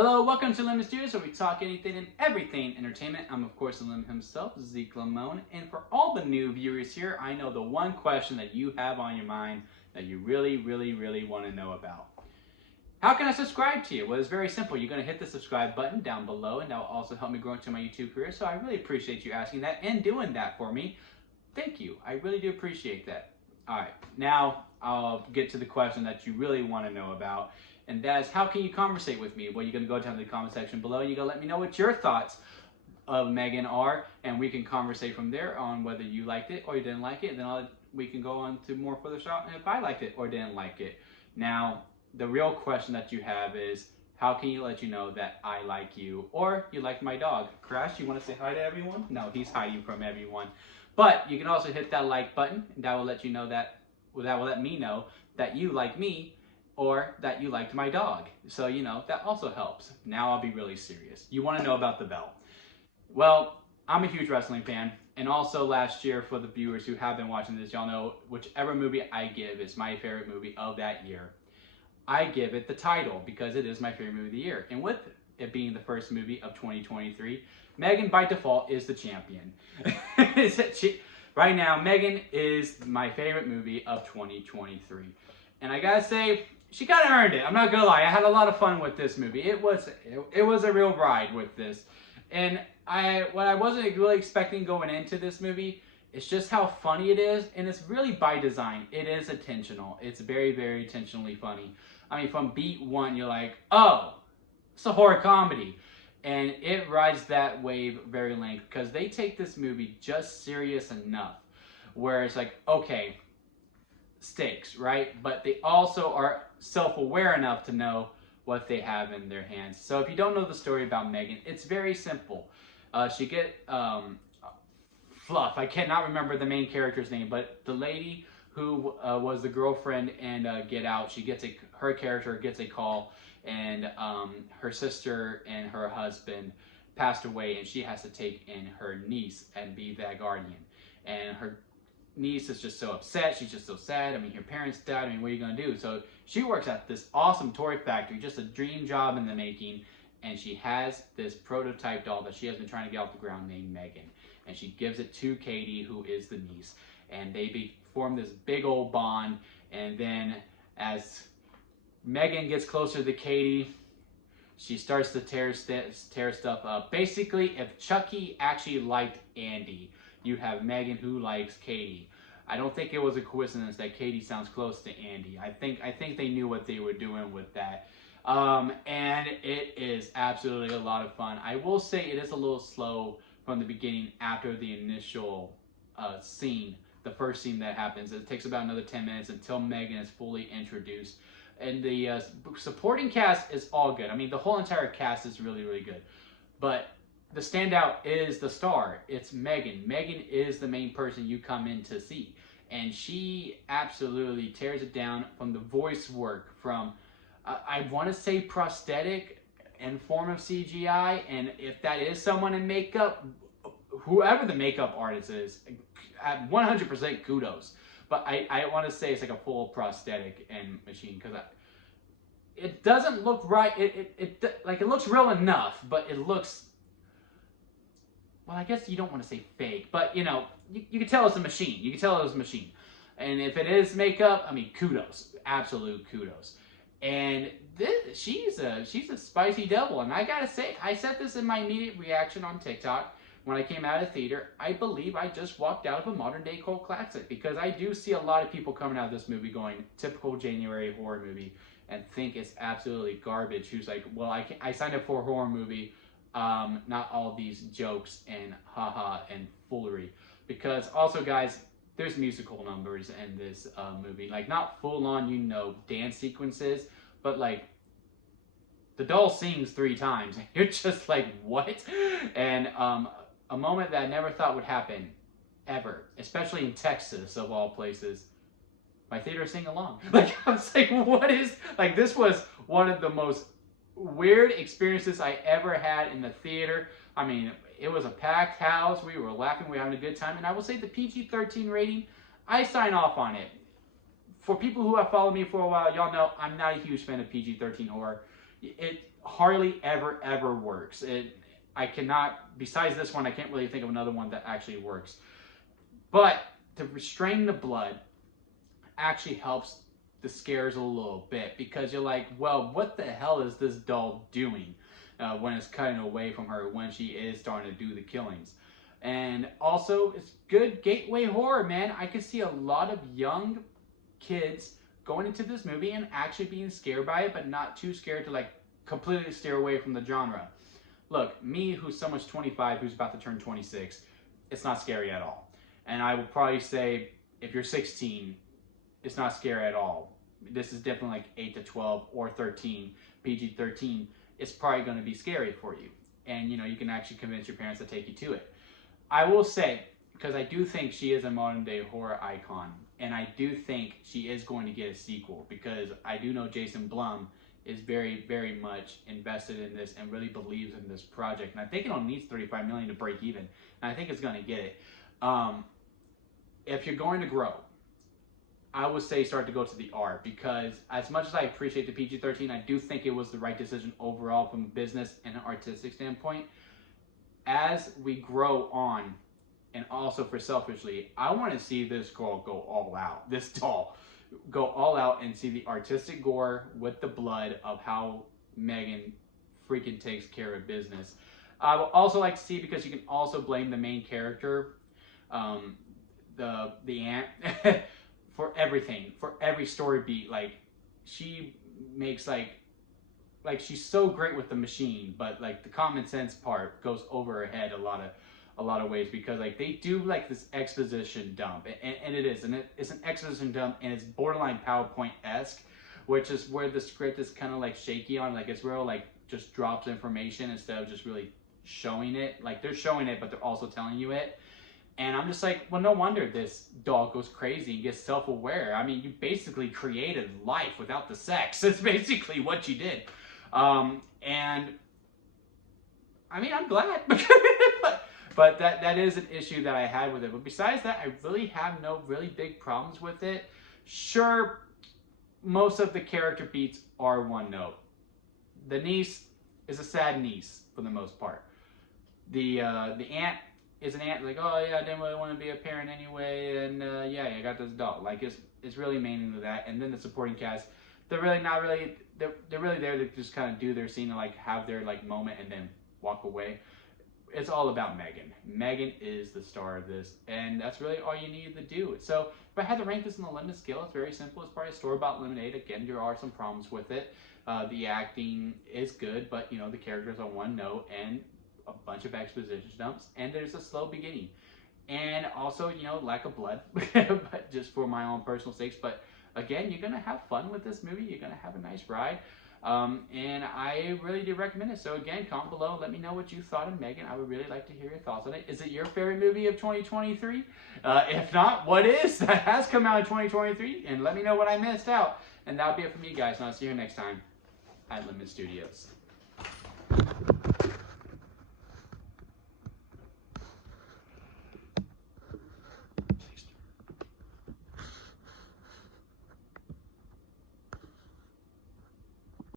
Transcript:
Hello, welcome to Lim Studios, where we talk anything and everything entertainment. I'm, of course, the Lim himself, Zeke Limon. And for all the new viewers here, I know the one question that you have on your mind that you really want to know about. How can I subscribe to you? Well, it's very simple. You're going to hit the subscribe button down below, and that will also help me grow into my YouTube career. So I really appreciate you asking that and doing that for me. Thank you. I really do appreciate that. All right, now I'll get to the question that you really want to know about. And that is, how can you conversate with me? Well, you're going to go down to the comment section below and you're going to let me know what your thoughts of M3GAN are, and we can conversate from there on whether you liked it or you didn't like it, and then we can go on to more further shot and if I liked it or didn't like it. Now, the real question that you have is, how can you let you know that I like you or you like my dog? Crash, you want to say hi to everyone? No, he's hiding from everyone. But you can also hit that like button, and that will let you know that, well, that will let me know that you like me or that you liked my dog. So, you know, that also helps. Now I'll be really serious. You want to know about the belt. Well, I'm a huge wrestling fan, and also last year, for the viewers who have been watching this, y'all know whichever movie I give is my favorite movie of that year. I give it the title because it is my favorite movie of the year. And with it being the first movie of 2023, M3GAN by default is the champion. Right now, M3GAN is my favorite movie of 2023. And I gotta say, she kind of earned it. I'm not gonna lie. I had a lot of fun with this movie. It was a real ride with this. And what I wasn't really expecting going into this movie is just how funny it is, and it's really by design. It is intentional. It's very intentionally funny. I mean, from beat one, you're like, oh, it's a horror comedy. And it rides that wave very length because they take this movie just serious enough where it's like, okay, stakes, right? But they also are self-aware enough to know what they have in their hands. So if you don't know the story about M3GAN, it's very simple. She get Fluff. I cannot remember the main character's name, but the lady who was the girlfriend in Get Out, her character gets a call, and her sister and her husband passed away, and she has to take in her niece and be that guardian. And her niece is just so upset. She's just so sad. I mean, her parents died. I mean, what are you going to do? So she works at this awesome toy factory, just a dream job in the making. And she has this prototype doll that she has been trying to get off the ground named M3GAN. And she gives it to Katie, who is the niece. And they form this big old bond. And then as M3GAN gets closer to Katie, she starts to tear stuff up. Basically, if Chucky actually liked Andy, you have M3GAN who likes Katie. I don't think it was a coincidence that Katie sounds close to Andy. I think they knew what they were doing with that. And it is absolutely a lot of fun. I will say it is a little slow from the beginning after the initial scene, the first scene that happens. It takes about another 10 minutes until M3GAN is fully introduced. And the supporting cast is all good. I mean, the whole entire cast is really good. But the standout is the star. It's M3GAN. M3GAN is the main person you come in to see. And she absolutely tears it down from the voice work, from, I want to say prosthetic and form of CGI. And if that is someone in makeup, whoever the makeup artist is, 100% kudos. But I want to say it's like a full prosthetic and machine, because it doesn't look right. It looks real enough, but it looks, well, I guess you don't want to say fake, but you know, you can tell it's a machine. You can tell it was a machine. And if it is makeup, I mean, kudos, absolute kudos. And she's a spicy devil. And I gotta say, I said this in my immediate reaction on TikTok when I came out of the theater. I believe I just walked out of a modern day cult classic, because I do see a lot of people coming out of this movie going, typical January horror movie, and think it's absolutely garbage. Who's like, well, I signed up for a horror movie. Not all these jokes and haha and foolery. Because also, guys, there's musical numbers in this movie. Like, not full on, you know, dance sequences, but like, the doll sings 3 times. You're just like, what? And a moment that I never thought would happen, ever, especially in Texas of all places, my theater sing along. Like, I was like, what is, like, this was one of the most weird experiences I ever had in the theater. I mean, it was a packed house. We were laughing. We were having a good time. And I will say the PG-13 rating, I sign off on it. For people who have followed me for a while, y'all know I'm not a huge fan of PG-13 horror. it hardly ever works. I cannot, besides this one, I can't really think of another one that actually works. But to restrain the blood actually helps the scares a little bit, because you're like, well, what the hell is this doll doing when it's cutting away from her, when she is starting to do the killings. And also, it's good gateway horror, man. I can see a lot of young kids going into this movie and actually being scared by it, but not too scared to like completely steer away from the genre. Look, me, who's someone's 25, who's about to turn 26, it's not scary at all. And I would probably say, if you're 16, it's not scary at all. This is definitely like 8 to 12 or 13, PG-13. It's probably going to be scary for you. And, you know, you can actually convince your parents to take you to it. I will say, because I do think she is a modern day horror icon, and I do think she is going to get a sequel, because I do know Jason Blum is very much invested in this and really believes in this project. And I think it only needs $35 million to break even, and I think it's going to get it. If you're going to grow, I would say start to go to the R, because as much as I appreciate the PG-13, I do think it was the right decision overall from a business and an artistic standpoint. As we grow on, and also for selfishly, I want to see this girl go all out, this doll go all out, and see the artistic gore with the blood of how M3GAN freaking takes care of business. I would also like to see, because you can also blame the main character, the aunt, for everything, for every story beat. Like, she makes like she's so great with the machine, but like the common sense part goes over her head a lot of ways, because like they do like this exposition dump, and it's an exposition dump, and it's borderline PowerPoint-esque, which is where the script is kind of like shaky on. Like, it's real like just drops information instead of just really showing it. Like, they're showing it, but they're also telling you it. And I'm just like, well, no wonder this doll goes crazy and gets self-aware. I mean, you basically created life without the sex. That's basically what you did. And I mean, I'm glad. But that is an issue that I had with it. But besides that, I really have no really big problems with it. Sure, most of the character beats are one note. The niece is a sad niece for the most part. The aunt is an aunt, like, oh yeah, I didn't really want to be a parent anyway, and yeah, I got this doll. Like, it's really mainly to that. And then the supporting cast, they're really not really, they're really there to just kind of do their scene and like have their like moment and then walk away. It's all about M3GAN. M3GAN is the star of this, and that's really all you need to do. So if I had to rank this on the limited scale, it's very simple. It's probably a store-bought lemonade. Again, there are some problems with it. The acting is good, but you know, the characters are one note, and a bunch of exposition dumps, and there's a slow beginning, and also, you know, lack of blood, but just for my own personal sakes. But again, you're gonna have fun with this movie. You're gonna have a nice ride, and I really do recommend it. So again, comment below, let me know what you thought of M3GAN. I would really like to hear your thoughts on it. Is it your favorite movie of 2023? If not, what is that has come out in 2023? And let me know what I missed out. And that'll be it for me, guys, and I'll see you next time at Lemon Studios.